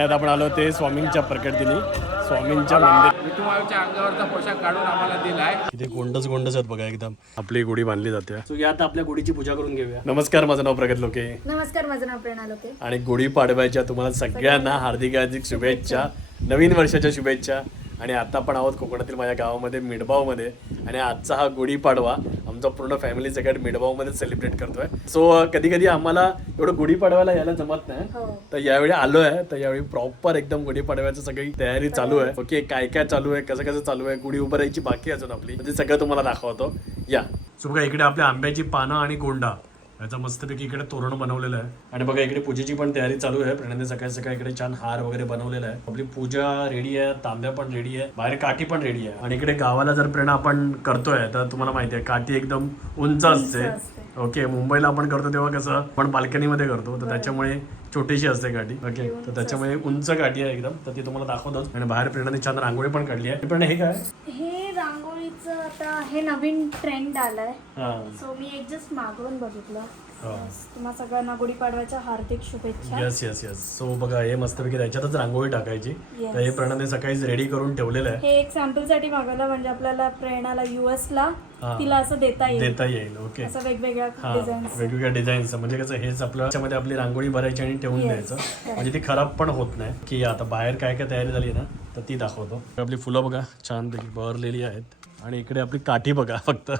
आता आपण आलो ते स्वामींच्या प्रकटदिनी स्वामींच्या मंदिर विठुमाईच्या अंगावरचा पोशाख काढून आम्हाला दिलाय. इथे गोंडच गोंडच आहेत बघा एकदम. आपली गुढी बांधली जाते. सो या आता आपल्या गुढीची पूजा करून घेऊया. नमस्कार माझं नाव प्रगत लोके. नमस्कार माझं नाव प्रेरणा लोके. आणि गुढी पाडव्याच्या तुम्हाला सगळ्यांना हार्दिक हार्दिक शुभेच्छा नवीन वर्षाच्या शुभेच्छा. आणि आता पण आहोत कोकणातील माझ्या गावामध्ये मिडबावमध्ये. आणि आजचा हा गुढी पाडवा आमचा पूर्ण फॅमिली सगळ्यात मिडबावमध्ये सेलिब्रेट करतोय. सो कधी कधी आम्हाला एवढं गुढी पाडवायला यायला जमत नाही. हो. तर यावेळी आलोय. तर यावेळी प्रॉपर एकदम गुढी पाडव्याची सगळी तयारी चालू आहे. ओके काय काय चालू आहे कसं कसं चालू आहे गुढी उभारायची बाकी आहे अजून आपली. म्हणजे सगळं तुम्हाला दाखवतो. या. सो बघा इकडे आपल्या आंब्याची पानं आणि गोंडा. याचा मस्तपैकी इकडे तोरण बनवलेलं आहे. आणि बघा इकडे पूजेची पण तयारी चालू आहे. प्रणिने सकाळी सकाळी इकडे छान हार वगैरे बनवलेला आहे. आपली पूजा रेडी आहे तांब्या पण रेडी आहे बाहेर काठी पण रेडी आहे. आणि इकडे गावाला जर प्रेरणा आपण करतोय तर तुम्हाला माहिती आहे काठी एकदम उंच असते. ओके मुंबईला आपण करतो तेव्हा कसं आपण बाल्कनीमध्ये करतो तर त्याच्यामुळे छोटीशी असते गाठी. ओके तर त्याच्यामुळे उंच गाठी आहे एकदम. तर ती तुम्हाला दाखवतोच. आणि बाहेर प्रेरणाने छान रांगोळी पण काढली आहे. पण हे काय? हे रांगोळीचं आता हे नवीन ट्रेंड आलाय. हा. सो मी एक जस्ट मागवून बघितलं. हा. तुम्हा सगळ्यांना गुढीपाडव्याच्या हार्दिक शुभेच्छा. येस येस येस सो बघा हे मस्तपैकी त्याच्यातच रांगोळी टाकायची. तर हे प्रणाने सकाळीच रेडी करून ठेवलेलं आहे. हे एक सॅम्पलसाठी मागवलं म्हणजे आपल्याला प्रेरणाला युएस ला. तिला असं देता येईल. देता येईल ओके असं वेगवेगळ्या वेगवेगळ्या डिझाईन्स म्हणजे कसं हेच आपलं त्याच्यामध्ये आपली रांगोळी भरायची आणि ठेवून द्यायचं. म्हणजे ती खराब पण होत नाही. की आता बाहेर काय काय तयारी झाली ना तर ती दाखवतो. आपली फुलं बघा छानपैकी बहरलेली आहेत. आणि इकडे आपली काठी बघा फक्त.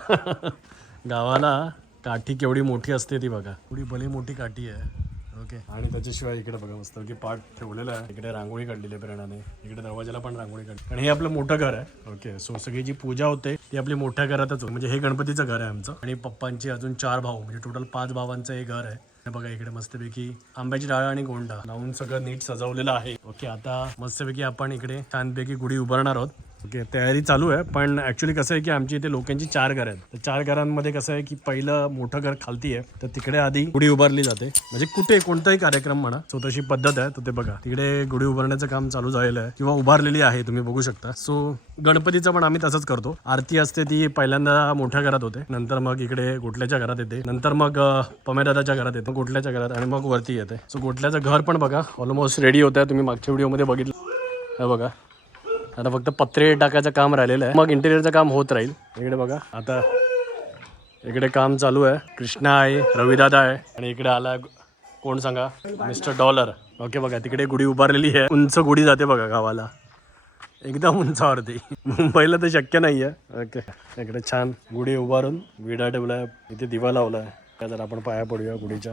गावाला काठी केवढी मोठी असते ती बघा. थोडी भली मोठी काठी आहे. ओके आणि त्याच्याशिवाय इकडे बघा मस्त की पाठ ठेवलेला आहे. इकडे रांगोळी काढलेली आहे प्रेरणाने. इकडे दरवाजाला पण रांगोळी काढली. आणि हे आपलं मोठं घर आहे. ओके सो सगळी जी पूजा होते ती आपली मोठ्या घरातच म्हणजे हे गणपतीचं घर आहे आमचं. आणि पप्पांची अजून चार भाऊ. म्हणजे टोटल पाच भावांचं हे घर आहे. बघा इकडे मस्तपैकी आंब्याची डाळ आणि गोंडा. लावून सगळं नीट सजवलेलं आहे. ओके आता मस्तपैकी आपण इकडे छानपैकी गुढी उभारणार आहोत. ओके तयारी चालू आहे पण ॲक्च्युली कसं आहे की आमची इथे लोकांची चार घर आहेत. तर चार घरांमध्ये कसं आहे की पहिलं मोठं घर खालती आहे तर तिकडे आधी गुढी उभारली जाते. म्हणजे कुठे कोणताही कार्यक्रम म्हणा सो तशी पद्धत आहे तर ते बघा. तिकडे गुढी उभारण्याचं काम चालू झालेलं आहे किंवा उभारलेली आहे तुम्ही बघू शकता. सो गणपतीचं पण आम्ही तसंच करतो. आरती असते ती पहिल्यांदा मोठ्या घरात होते नंतर मग इकडे गोठल्याच्या घरात येते नंतर मग पमेदादाच्या घरात येते गोठल्याच्या घरात आणि मग वरती येते. सो गोठल्याचं घर पण बघा ऑलमोस्ट रेडी होत आहे तुम्ही मागच्या व्हिडिओमध्ये बघितलं. हे बघा. आता फक्त पत्रे टाकायचं काम राहिलेलं आहे. मग इंटेरियरचं काम होत राहील. इकडे बघा. आता इकडे काम चालू आहे. कृष्णा आहे रविदादा आहे. आणि इकडे आला कोण सांगा? Mister dollar. ओके बघा तिकडे गुढी उभारलेली आहे. उंच गुढी जाते बघा गावाला. एकदम उंचावरती. मुंबईला तर शक्य नाही आहे ओके. इकडे छान गुढी उभारून विडा ठेवला आहे इथे दिवा लावलाय. त्या जर आपण पाया पडूया गुढीच्या.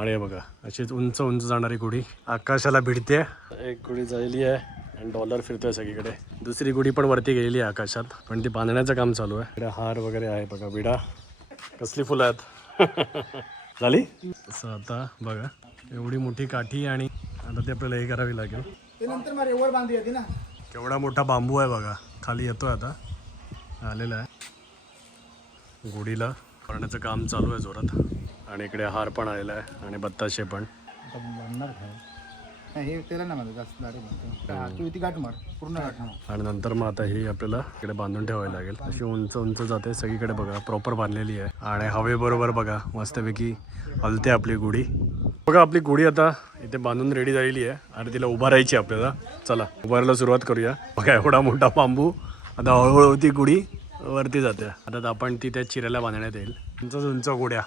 आणि बघा अशीच उंच उंच जाणारी गुढी आकाशाला भिडते एक गुढी जायली आहे. आणि डॉलर फिरतोय सगळीकडे. दुसरी गुढी पण वरती गेलेली आहे आकाशात पण ती बांधण्याचं काम चालू आहे. इकडे हार वगैरे आहे बघा विडा. कसली फुलं आहेत? झाली? असं आता बघा एवढी मोठी काठी आणि आता ते आपल्याला हे करावी लागेल. ना. केवढा मोठा बांबू आहे बघा खाली येतोय आता. आलेला आहे. गुढीला करण्याचं काम चालू आहे जोरात. आणि इकडे हार पण आलेला आहे आणि बत्ताशे पण. नाही हे त्याला नाही म्हणतात जास्त दाढी म्हणतो. तू ती गाठ मार पूर्ण गाठ मार. आणि नंतर मग आता ही आपल्याला इकडे बांधून ठेवावी लागेल. अशी उंच उंच जाते सगळीकडे बघा प्रॉपर बांधलेली आहे. आणि हवेबरोबर बघा मस्तपैकी हलते आपली गुढी. बघा आपली गुढी आता इथे बांधून रेडी झालेली आहे. आणि तिला उभारायची आहे आपल्याला. चला उभारायला सुरुवात करूया. बघा एवढा मोठा बांबू. आता हळूहळू ती गुढी वरती जाते. आता आपण ती त्या चिऱ्याला बांधण्यात येईल. उंच उंच गुड्या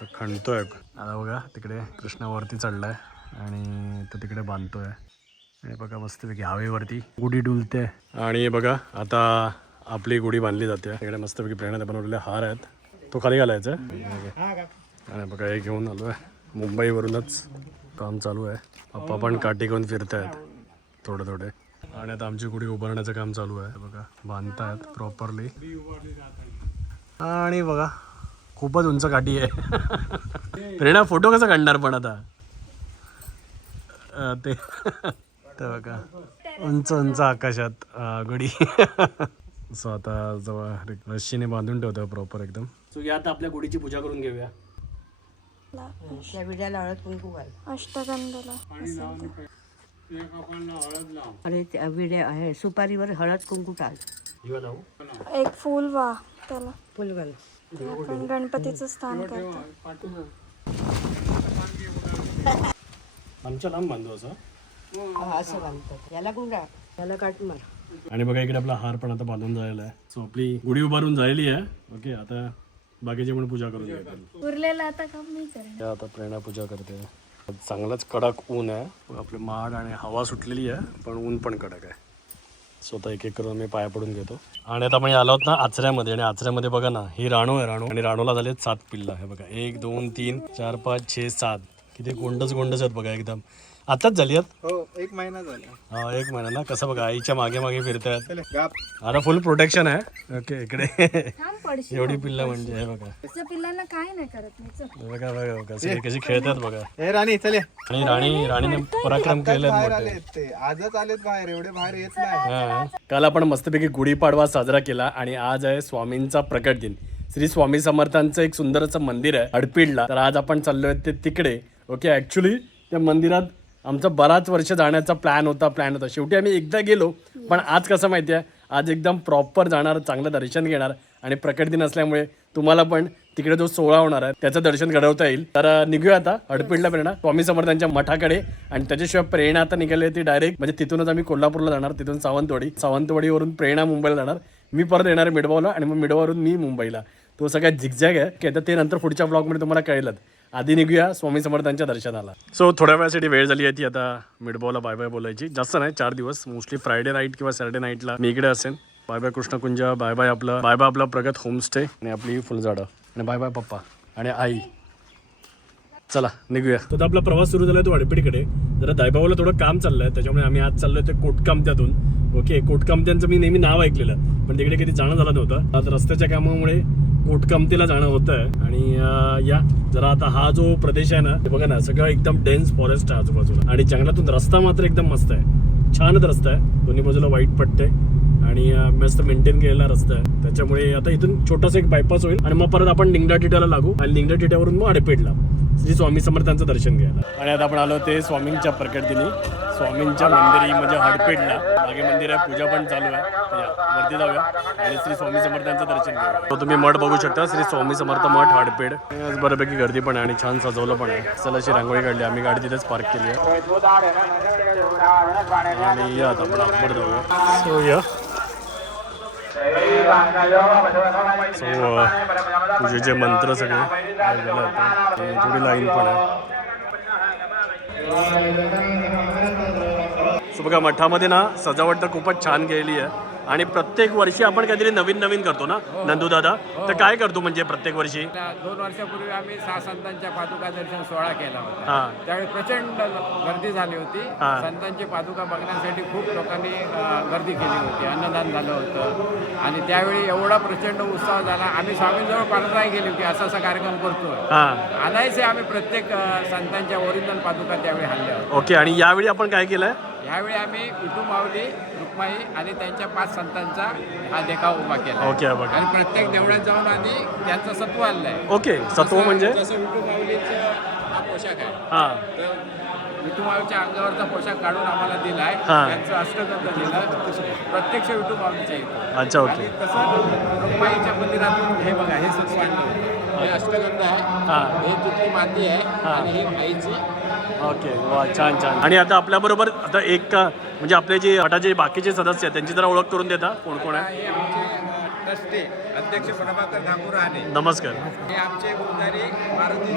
तर खणतोय आता बघा तिकडे कृष्णा वरती चढलाय. आणि तो तिकडे बांधतोय. आणि बघा मस्तपैकी हवेवरती गुढी डुलते. आणि बघा आता आपली गुढी बांधली जाते. तिकडे मस्तपैकी प्रेरणाने बनवलेले हार आहेत. तो खाली घालायचा आहे. आणि बघा हे घेऊन आलो आहे मुंबईवरूनच काम चालू आहे. पप्पा पण काठी घेऊन फिरत आहेत थोडे थोडे आणि आता आमची गुढी उभारण्याचं काम चालू आहे. बघा बांधतायत प्रॉपरली आणि बघा खूपच उंच काठी आहे. प्रेरणा फोटो कसा काढणार पण आता? ते. बघा. उंच उंच आकाशात गडी सो आता जवळ रश्शीने बांधून ठेवतो प्रॉपर एकदम. सो या आता आपल्या गुढीची पूजा करून घेऊया. विड्याला हळद कुंकू घाल अष्टगंधाला. आणि त्या विड्या आहे. सुपारीवर हळद कुंकू लावू? एक फूल वा त्याला. फुल घाल. आपण गणपतीचं स्थान करतो. आमच्या लांब बांधू असं. हा, असं बांधतात. याला गुंडा याला काटमार. आणि बघा इकडे आपला हार पण आता बांधून झालेला आहे. सो आपली गुढी उभारून झालेली आहे. ओके आता बाकीचे पण पूजा करून उरलेलं आता काम मी करेन त्या आता प्रेरणा पूजा करते. चांगलाच कडक ऊन आहे. आपले माड आणि हवा सुटलेली आहे पण ऊन पण कडक आहे. स्वतः एक एक करून मी पाया पडून घेतो. आणि आता आपण आलो आहोत ना आचऱ्यामध्ये. आणि आचऱ्यामध्ये बघा ना ही राणू आहे राणू. आणि राणूला झाले सात पिल्ला. आहे बघा एक दोन तीन चार पाच छे सात. किती गोंडच गोंडच आहेत बघा एकदम. आताच झाली आहेत? हो एक महिना झाला. हा एक महिना ना? कसं बघा आईच्या मागे मागे फिरतायत चले गाप. अरे फुल प्रोटेक्शन आहे. ओके इकडे. थांब पडशील. एवढी पिल्ला म्हणजे हे बघा. पिल्लांना काय नाही करत नाही चल. बघा बघा बघा कशी कशी खेळतात बघा. हे राणी चले आणि राणी राणीने पराक्रम केलेत बाहेर मोठे. आलेत ते. आजच आलेत बाहेर एवढे बाहेर येत नाही. हा. काल आपण मस्तपैकी गुढीपाडवा साजरा केला आणि आज आहे स्वामींचा प्रकट दिन. श्री स्वामी समर्थांचं एक सुंदर असं मंदिर आहे अडपीडला. तर आज आपण चाललोय ते तिकडे. ओके ऍक्च्युली त्या मंदिरात आमचा बराच वर्ष जाण्याचा प्लॅन होता प्लॅन होता. शेवटी आम्ही एकदा गेलो पण आज कसं माहिती आहे? आज एकदम प्रॉपर जाणार चांगलं दर्शन घेणार आणि प्रकट दिन असल्यामुळे तुम्हाला पण तिकडे जो सोहळा होणार आहे त्याचं दर्शन घडवता येईल. तर निघूया आता हडपीडला प्रेरणा स्वामी समर्थांच्या मठाकडे आणि त्याच्याशिवाय प्रेरणा आता निघाली ती डायरेक्ट म्हणजे तिथूनच आम्ही कोल्हापूरला जाणार तिथून सावंतवाडी. सावंतवाडीवरून प्रेरणा मुंबईला जाणार. मी परत येणार मिडवावला आणि मग मिडवावरून मी मुंबईला. तो सगळ्यात झिगझॅग आहे. की आता ते नंतर पुढच्या ब्लॉगमध्ये तुम्हाला कळेलच. आधी निघूया. स्वामी समर्थांच्या दर्शनाला. सो थोड्या वेळासाठी वेळ झाली आहे ती आता मिडबावला बाय बाय बोलायची. जास्त नाही चार दिवस. मोस्टली फ्रायडे नाईट किंवा सॅटर्डे नाईटला मी इकडे असेन. Bye bye Krishnakunj bye bye आपलं बाय बाय आपला प्रगत होमस्टे आणि आपली फुलझाडं. आणि बाय बाय पप्पा आणि आई. चला निघूया. तो आपला प्रवास सुरू झाला तो अडपिडीकडे जरा दायबावला थोडं काम चाललंय. त्याच्यामुळे आम्ही आज चाललोय ते कोटकामत्यातून. ओके कोटकामत्यांचं मी नेहमी नाव ऐकलेलं. पण तिकडे कधी जाणं झालं नव्हतं. आज रस्त्याच्या कामामुळे कोटकमतीला जाणं होतं आहे आणि या जरा आता हा जो प्रदेश आहे ना ते बघा ना सगळं एकदम डेन्स फॉरेस्ट आहे आजूबाजूला. आणि जंगलातून रस्ता मात्र एकदम मस्त आहे. छानच रस्ता आहे दोन्ही बाजूला वाईट पट्टे. आणि मस्त मेंटेन केलेला रस्ता आहे. त्याच्यामुळे आता इथून छोटासा एक बायपास होईल. आणि मग परत आपण लिंगडा टिट्याला लागू. आणि लिंगडा टिट्यावरून मग अडेपेडला श्री स्वामी समर्थांचं दर्शन घ्यायला. आणि आता आपण आलो ते स्वामींच्या प्रकट दिनी स्वामींच्या मंदिरी म्हणजे हडपेडला मागे मंदिर आहे पूजा पण चालू आहे. या, वरती जाऊया आणि श्री स्वामी समर्थांचं दर्शन घेऊया. तो तुम्ही मठ बघू शकता श्री स्वामी समर्थ मठ हडपेड आज बऱ्यापैकी गर्दी पण आहे आणि छान सजवलं पण आहे. चला अशी रांगोळी काढली. आम्ही गाडी तिथेच पार्क केली आहे. आणि या आता आपण जाऊया. सो या. सो पूजेचे मंत्र सगळे थोडी लाईन पण आहे सो बघा मठामध्ये ना सजावट तर खूपच छान केलेली आहे. आणि प्रत्येक वर्षी आपण काहीतरी नवीन नवीन करतो ना नंदू दादा? तर काय करतो म्हणजे प्रत्येक वर्षी? दोन वर्षापूर्वी आम्ही सहा संतांच्या पादुका दर्शन सोहळा केला होता. हा. त्यावेळी प्रचंड गर्दी झाली होती. हा. संतांची पादुका बघण्यासाठी खूप लोकांनी अ, गर्दी केली होती. अन्नदान झालं होतं. आणि त्यावेळी एवढा प्रचंड उत्साह झाला. आम्ही स्वामींजवळ पालनाही गेली होती. असा असा कार्यक्रम करतोय. हा. आणायचे आम्ही प्रत्येक अ, संतांच्या ओरिजिनल पादुका त्यावेळी हल्ल्या होत्या. ओके आणि यावेळी आपण काय केलंय? यावेळी आम्ही विठू माऊली रुक्माई आणि त्यांच्या पाच संतांचा हा देखाव उभा केला. ओके बघा. आणि प्रत्येक देवळात जाऊन आधी त्यांचं सत्व आणलंय. ओके सत्व म्हणजे? जसं विठू माऊलीचा हा पोशाख आहे. हा. तर विठू माऊलीच्या अंगावरचा पोशाख काढून आम्हाला दिलाय. हा. त्यांचं अष्टगंध दिलं. प्रत्यक्ष विठू माऊलीच्या इथं. अच्छा ओके. आणि तसं रुक्माईच्या मंदिरातून हे बघा हे सत्व आणलं हे अष्टगंध आहे. हा. हे तिथली माती आहे आणि ही आईची ओके वा छान छान. आणि आता आपल्याबरोबर आता एक का म्हणजे आपले जे मठाचे बाकीचे सदस्य आहेत त्यांची जरा ओळख करून देता. कोण कोण आहे? हे आमचे ट्रस्टी अध्यक्ष प्रभाकर ठाकूर राणे नमस्कार. हे आमचे मारुती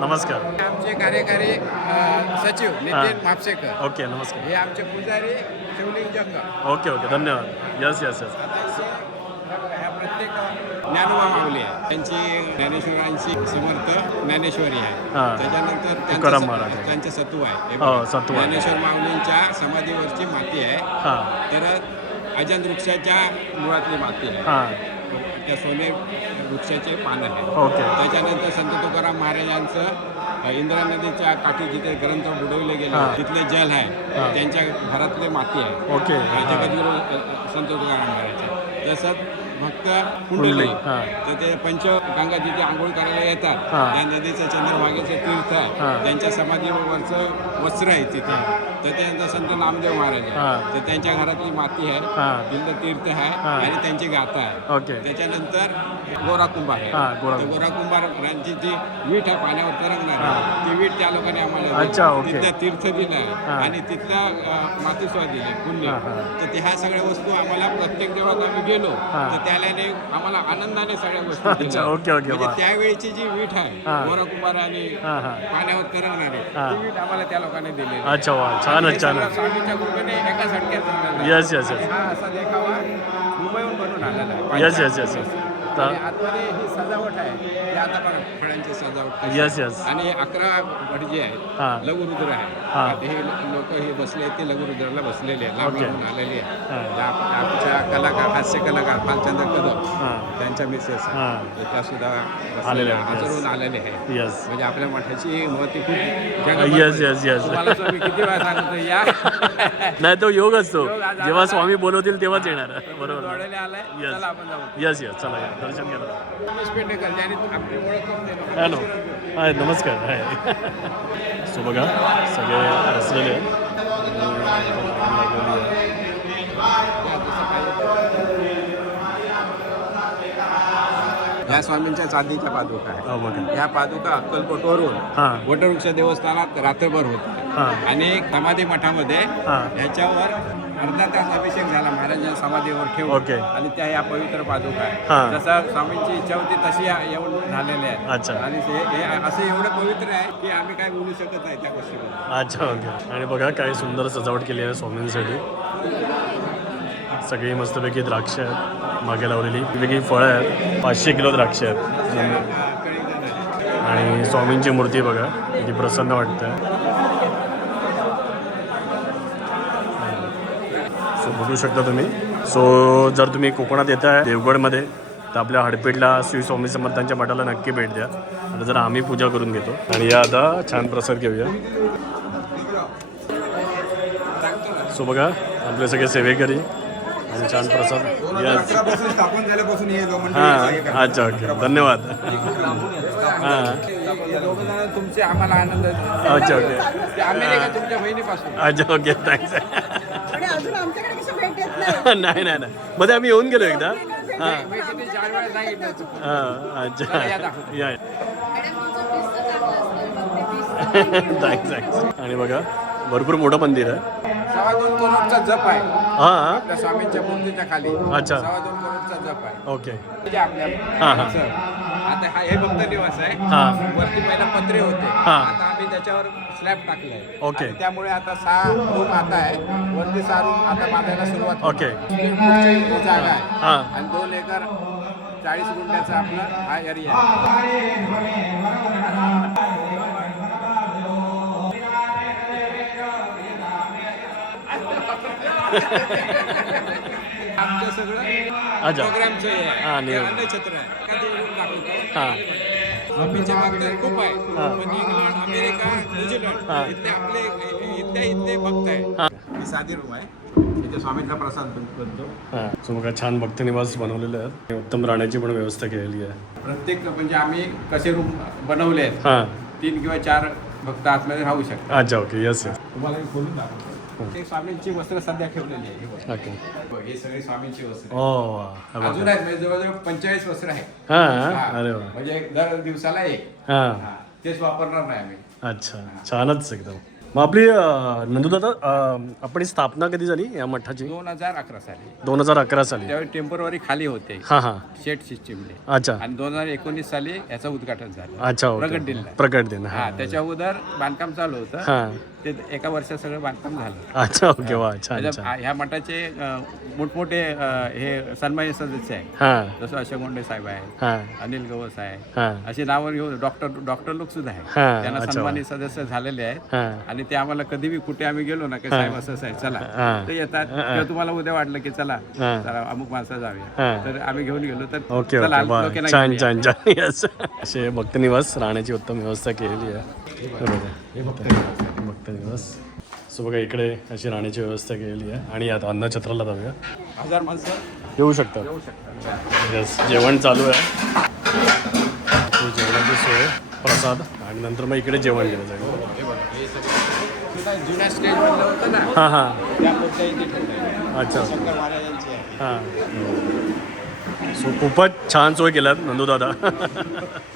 नमस्कार. हे आमचे कार्यकारी अ, सचिव नितीन म्हापसेकर ओके नमस्कार. हे आमचे पुजारी शिवलिंग जंग ओके ओके धन्यवाद. Yes yes yes. Dnyanoba Mauli आहे. त्यांची ज्ञानेश्वरांची समर्थ ज्ञानेश्वरी आहे. हा. त्याच्यानंतर त्यांचं तुकाराम स- महाराज आहे. त्यांचं सत्व आहे. हे हो, बघा. सत्व आहे. ज्ञानेश्वर माऊलींच्या समाधीवरची माती आहे. हां. तर अजंत वृक्षाच्या मुळातली माती आहे. हां. त्या सोने वृक्षाचे पान आहे ओके. त्याच्यानंतर संत तुकाराम महाराजांचं अ, इंद्रा नदीच्या काठी जिथे ग्रंथ बुडवले गेले हा. तिथले जल आहे. त्यांच्या घरातले माती आहे. ओके. हां. जगद्गुरु अ, संत तुकाराम महाराज तसंच भक्त कुंडली, हा. तर ते पंचगंगा जिथे आंघोळ करायला येतात हा. त्या नदीचं चंद्रभागेचं तीर्थ हा. आहे त्यांच्या समाधीवरचं वस्त्र आहे तिथे तर त्यानंतर संत नामदेव महाराज हा. आहे तर त्यांच्या घरातली माती आहे हां तिथलं तीर्थ आहे हा. आणि त्यांची गाथा आहे ओके त्याच्यानंतर गोरा कुंभार आहे हा, गोरा गोरा कुंभारांची जी वीट आहे पाण्यावर तरंगणार ती वीट त्या लोकांनी आम्हाला दिली. अच्छा, ओके. तिथलं तीर्थ दिलं हा. आहे आणि तिथलं अं, मातृस्वाद दिले पुण्य हा, हा. तर ते ह्या सगळ्या वस्तू आम्हाला प्रत्येक जेव्हा आम्ही गेलो हा. तर त्याला आम्हाला आनंदाने सगळ्या वस्तू अच्छा, दिल्या. ओके, ओके, म्हणजे वा. त्यावेळीची जी वीट हा. आहे गोरा कुंभार आणि हा हा पाण्यावर तरंगणारे हा. ती वीट आम्हाला त्या लोकांनी दिली अच्छा वा छानच छानच स्वामीच्या कृपेने एका येस हा असा देखावा मुंबईहून बनून आलेला आहे येस येस येस आतमध्ये ही सजावट आहे. ही आता पण फळांची सजावट येस आहे. येस आणि अकरा भटजी हा. आहेत. लघुरुद्र हा. आहे हे लोक हे बसले आहेत, ते लघुरुद्राला बसलेले लांब. लांबून आलेले हा. आप- आमच्या कलाकार हास्य कलाकार पालचंद्र कदम हां. त्यांच्या मिसेस हा. त्या सुद्धा आलेले आहेत, yes. हजरून आलेले आहेत. येस म्हणजे आपल्या मठाची महती खूप Yes, yes, yes. तुम्हाला किती वेळा सांगतो या. नाही तो योग असतो. योग आज जेव्हा आला. स्वामी बोलवतील तेव्हाच येणार. बरोबर. जोडायला आलाय. Yes. चला आपण जाऊ. येस येस चला या. दर्शन दिली. हॅलो. हाय नमस्कार हाय. सो बघा सगळे आहेत. या स्वामींच्या चांदीच्या पादुका आहे हो या पादुका अक्कलकोटवरून हां. वटवृक्ष देवस्थानात रात्रभर होत हां. आणि समाधी मठामध्ये याच्यावर अर्धा तास अभिषेक झाला महाराजांच्या समाधीवर ठेवून. ओके. आणि त्या या पवित्र पादुका हां. आहे जसं स्वामींची इच्छा होती तशी या येऊन झालेल्या आहेत. अच्छा. आणि हे हे असं एवढं पवित्र आहे की आम्ही काय बोलू शकत नाही त्या गोष्टीबद्दल. अच्छा ओके. आणि बघा काय सुंदर सजावट केली आहे स्वामींसाठी. सगळी मस्तपैकी द्राक्ष आहेत. मागे लावलेली वेगवेगळी फळं आहेत. पाचशे किलो द्राक्ष आहेत. आहे. आणि स्वामींची मूर्ती बघा किती प्रसन्न वाटतं बघू शकता तुम्ही. सो जर तुम्ही कोकणात येत आहे देवगडमध्ये तर आपल्या हडपेटला श्री स्वामी समर्थांच्या मठाला नक्की भेट द्या. आता जर आम्ही पूजा करून घेतो. आणि या आता छान प्रसाद घेऊया. सो बघा आपले सगळे सेवेकरी आणि छान प्रसाद. हे अच्छा ओके धन्यवाद. हां. हे तुमचे आम्हाला आनंद. अच्छा ओके अच्छा ओके थँक्स नाही नाही नाही. मध्ये आम्ही येऊन गेलो एकदा. हां. हां अच्छा. या थँक्स थँक्स आणि बघा भरपूर मोठं मंदिर आहे. सव्वा दोन करोडचा जप आहे. हां. स्वामींच्या मूर्तीच्या खाली. अच्छा. सव्वा दोन करोडचा जप आहे. ओके. म्हणजे आपल्या हा, हा. आता हा हे भक्त निवास आहे हां वरती पहिला पत्रे होते हा. आता आम्ही त्याच्यावर स्लॅब टाकलाय ओके. आणि त्यामुळे आता सहा रूम आता आहे वरती सहा रूम आता बांधायला सुरुवात होणार. ओके. पुढची जागा आहे आणि दोन एकर चाळीस गुंठ्याचा आपला हा एरिया आहे आमचं सगळं अच्छा. प्रोग्रामचं हे आहे. नियोजन. अन्नछत्र आहे. का ते येऊन दाखवतो. हां. स्वामींचे भक्त खूप आहे. हां. पण इंग्लंड अमेरिका न्यूझीलंड हां. इथले आपले इथले इथले भक्त हां. आहे. ही. साधी रूम आहे. इथे स्वामींचा प्रसाद बनतो. हां. सो छान भक्तनिवास बनवलेले आहेत. आणि उत्तम राहण्याची पण व्यवस्था केलेली आहे. प्रत्येक म्हणजे आम्ही कसे रूम बनवले आहेत? हां. तीन किंवा चार भक्त आतमध्ये राहू शकतात. अच्छा ओके. येस येस तुम्हाला मी खोलून दाखवतो. ते स्वामींची वस्त्र सध्या ठेवलेली आहे. हे बघ. ओके. बघ, हे सगळे स्वामींची वस्त्र ओ आहेत. वा हा अजून आहेत म्हणजे जवळजवळ पंचेचाळीस वस्त्र आहेत. हां हा. अरे वा. म्हणजे दर दिवसाला एक. हां. हा. तेच वापरणार नाही आम्ही. अच्छा छानच एकदम. मग आपली अं, नंदुदादा अं, आपली स्थापना कधी झाली या मठाची? दोन हजार अकरा साली. दोन हजार अकरा साली. त्यावेळी टेंपररी खाली होते. हां हां. शेट सिस्टीमने अच्छा. आणि दोन हजार एकोणीस साली याचं उद्घाटन झालं. अच्छा ओके. प्रगट दिनला. प्रकट दिन हा. हां त्याच्या अगोदर बांधकाम चालू होतं. हां. ते एका वर्षात सगळं बांधकाम झालं. अच्छा ओके वा छान त्याच्या- छान. ह्या मठाचे अं, मोठमोठे अं, हे सन्मान्य सदस्य आहे हां. जसं अशोक गोंडे साहेब आहेत हां. अनिल गवस आहे हां. अशी नावं घेऊन डॉक्टर डॉक्टर लोक सुद्धा आहेत. हां, त्यांना अच्छा. सन्मानित सदस्य झालेले आहेत. हां. आणि ते आम्हाला कधी बी कुठे आम्ही गेलो ना की साहेब असं साहेब चला. हां. ते येतात. किंवा तुम्हाला उद्या वाटलं की चला हां. चला अमुक माणसं हां. जाऊया तर आम्ही घेऊन गेलो तर ओके चला ओके वा लोकांना छान घेऊन या. छान छान. यस असे भक्तनिवास राहण्याची उत्तम व्यवस्था केलेली आहे. हे बघा भक्तनिवास सो बघा इकडे अशी राहण्याची व्यवस्था केलेली आहे. आणि आता अन्नछत्राला जाऊया. हजार माणसं. येऊ शकतात. यस जेवण चालू आहे. तो जेवणाची सोय प्रसाद आणि नंतर मग इकडे जेवण केलं जाईल. हे हे. हां हां. अच्छा. हां. सो खूपच छान सोय केल्यात नंदू दादा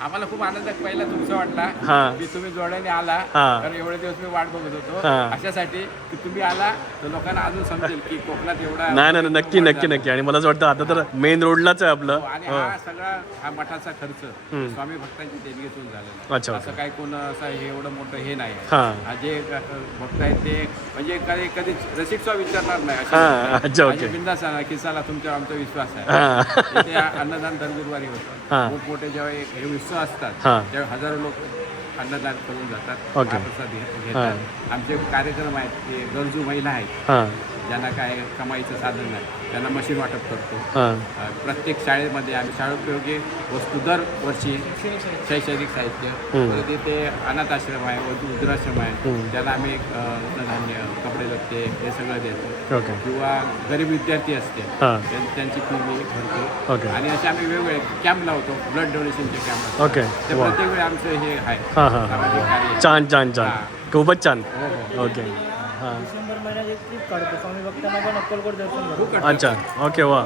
आम्हाला खूप आनंद पहिला तुमचा वाटला हा. की तुम्ही जोड्याने आला हा. तर एवढे दिवस मी वाट बघत होतो हा. अशासाठी की तुम्ही आला तर लोकांना अजून समजेल की कोकणात एवढा नाही नाही नाही, नक्की नक्की नक्की आणि मला असं वाटतं आता तर मेन रोडलाच आहे आपलं आणि हो. हा सगळा हा मठाचा खर्च स्वामी भक्तांची देणगीतून झालेला अच्छा, आहे. असं काही कोण असं हे एवढं मोठं हे नाही आहे. हा. हा, जे भक्त आहेत ते म्हणजे कधी कधी रसिकचा विचारणार नाही हा. अच्छा, ओके. बिनधास्त आहे, खिसाला तुमच्यावर आमचा विश्वास आहे हा. अन्नदान दर गुरुवारी होतं हा. मोठमोठे जेव्हा एक हे उत्सव असतात हा. तेव्हा हजारो लोक अन्नदान करून जातात ओके. महाप्रसाद घे- घेतात आमचे कार्यक्रम आहेत ते गरजू महिला आहेत हां ज्यांना काय कमाईचं साधन नाही त्यांना मशीन वाटप करतो. प्रत्येक शाळेमध्ये आम्ही शाळोपयोगी वस्तू दरवर्षी शैक्षणिक साहित्य इथे अनाथ आश्रम आहे वृद्धाश्रम आहे त्याला आम्ही धान्य कपडे लत्ते हे सगळं देतो. किंवा गरीब विद्यार्थी असते हां. त्यां- त्यांची फी मी भरतो. ओके. आणि असे आम्ही वेगवेगळे कॅम्प लावतो ब्लड डोनेशनचे कॅम्प ओके. ते प्रत्येक वेळी आमचं हे आहे. छान छान छान. खूपच छान. हो हो. ओके. हां. एक ट्रिप काढतो. स्वामी भक्तांना पण अक्कलकोट दर्शन घेतो खूप अच्छा ओके वा.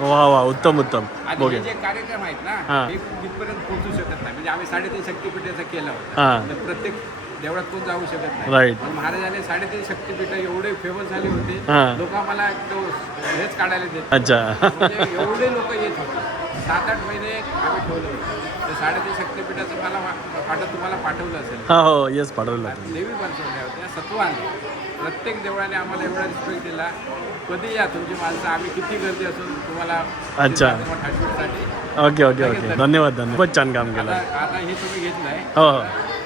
वा वा उत्तम उत्तम. आणि हे जे कार्यक्रम आहेत ना हां. तिथपर्यंत पोहोचू शकत नाही म्हणजे आम्ही साडेतीन शक्तीपीठाचं केलं होतं. हां. तर प्रत्येक देवळात तो जाऊ शकत नाही. Right. पण महाराजांनी साडेतीन शक्तीपीठ एवढे फेमस झाले होते हां. लोक आम्हाला तो हेच काढायला देत अच्छा. म्हणजे एवढे लोक येत होते. सात आठ महिने आम्ही ठेवलं होतं. तर साडेतीन शक्तीपीठाचं मला वा- तुम्हाला पाठवलं असेल. हां हो येस पाठवलं. देवी पाठवल्या होत्या सत्वाने. प्रत्येक देवळाने आम्हाला एवढा रिस्पेक्ट दिला. कधी या तुमची माणसं? आम्ही किती गर्दी असून तुम्हाला अच्छा. Okay okay okay. धन्यवाद धन्यवाद. खूपच छान काम केलं. आता आता हे तुम्ही घेतलंय. हो हो.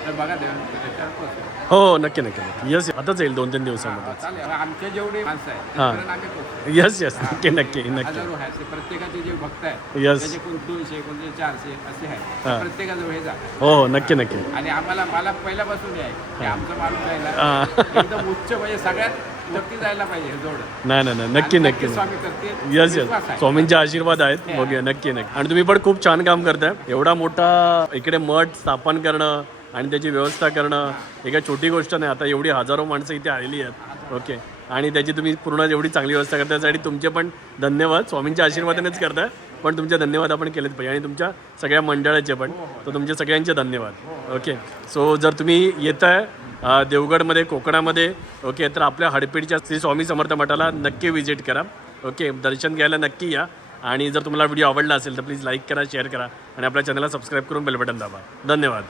तर बघा देवांच्या पोहोचू हो हो नक्की नक्की नक्की. येस आताच येईल दोन तीन दिवसामध्ये. चालेल आमचे जेवढे माणसं आहेत हां. त्यापर्यंत आम्ही पोहोचू. येस येस नक्की नक्की नक्की. हजारो आहे असे प्रत्येकाचे जे भक्त आहेत Yes. त्याचे कोण दोनशे कोणते चारशे असे आहेत हां. प्रत्येकाजवळ हे हो नक्की नक्की. आणि आम्हाला मला पहिल्यापासून हे आहे की आमचं माणूस जायला हां. एकदम उच्च म्हणजे सगळ्यात नक्की जायला पाहिजे जोड. नाही नाही नाही. नक्की नक्की स्वामी येस विश्वास येस आहे. स्वामींचे आशीर्वाद आहेत. बघूया नक्की नक्की. आणि तुम्ही पण खूप छान काम करताय. एवढा मोठा इकडे मठ स्थापन करणं आणि त्याची व्यवस्था करणं ही काही छोटी गोष्ट नाही. आता एवढी हजारो माणसं इथे आलेली आहेत. ओके. आणि त्याची तुम्ही पूर्ण एवढी चांगली व्यवस्था करता त्यासाठी तुमचे पण धन्यवाद. स्वामींच्या आशीर्वादानेच करताय. पण तुमचे धन्यवाद आपण केलेच पाहिजे. आणि तुमच्या सगळ्या मंडळाचे पण. तर तुमचे सगळ्यांचे धन्यवाद. ओके. सो जर तुम्ही येत आहे देवगडमध्ये कोकणामध्ये ओके तर आपल्या हडपीडच्या श्री स्वामी समर्थ मठाला नक्की व्हिजिट करा. ओके. दर्शन घ्यायला नक्की या. आणि जर तुम्हाला व्हिडिओ आवडला असेल तर प्लीज लाईक करा शेअर करा. आणि आपल्या चॅनलला सबस्क्राईब करून बेल बटन दाबा. धन्यवाद.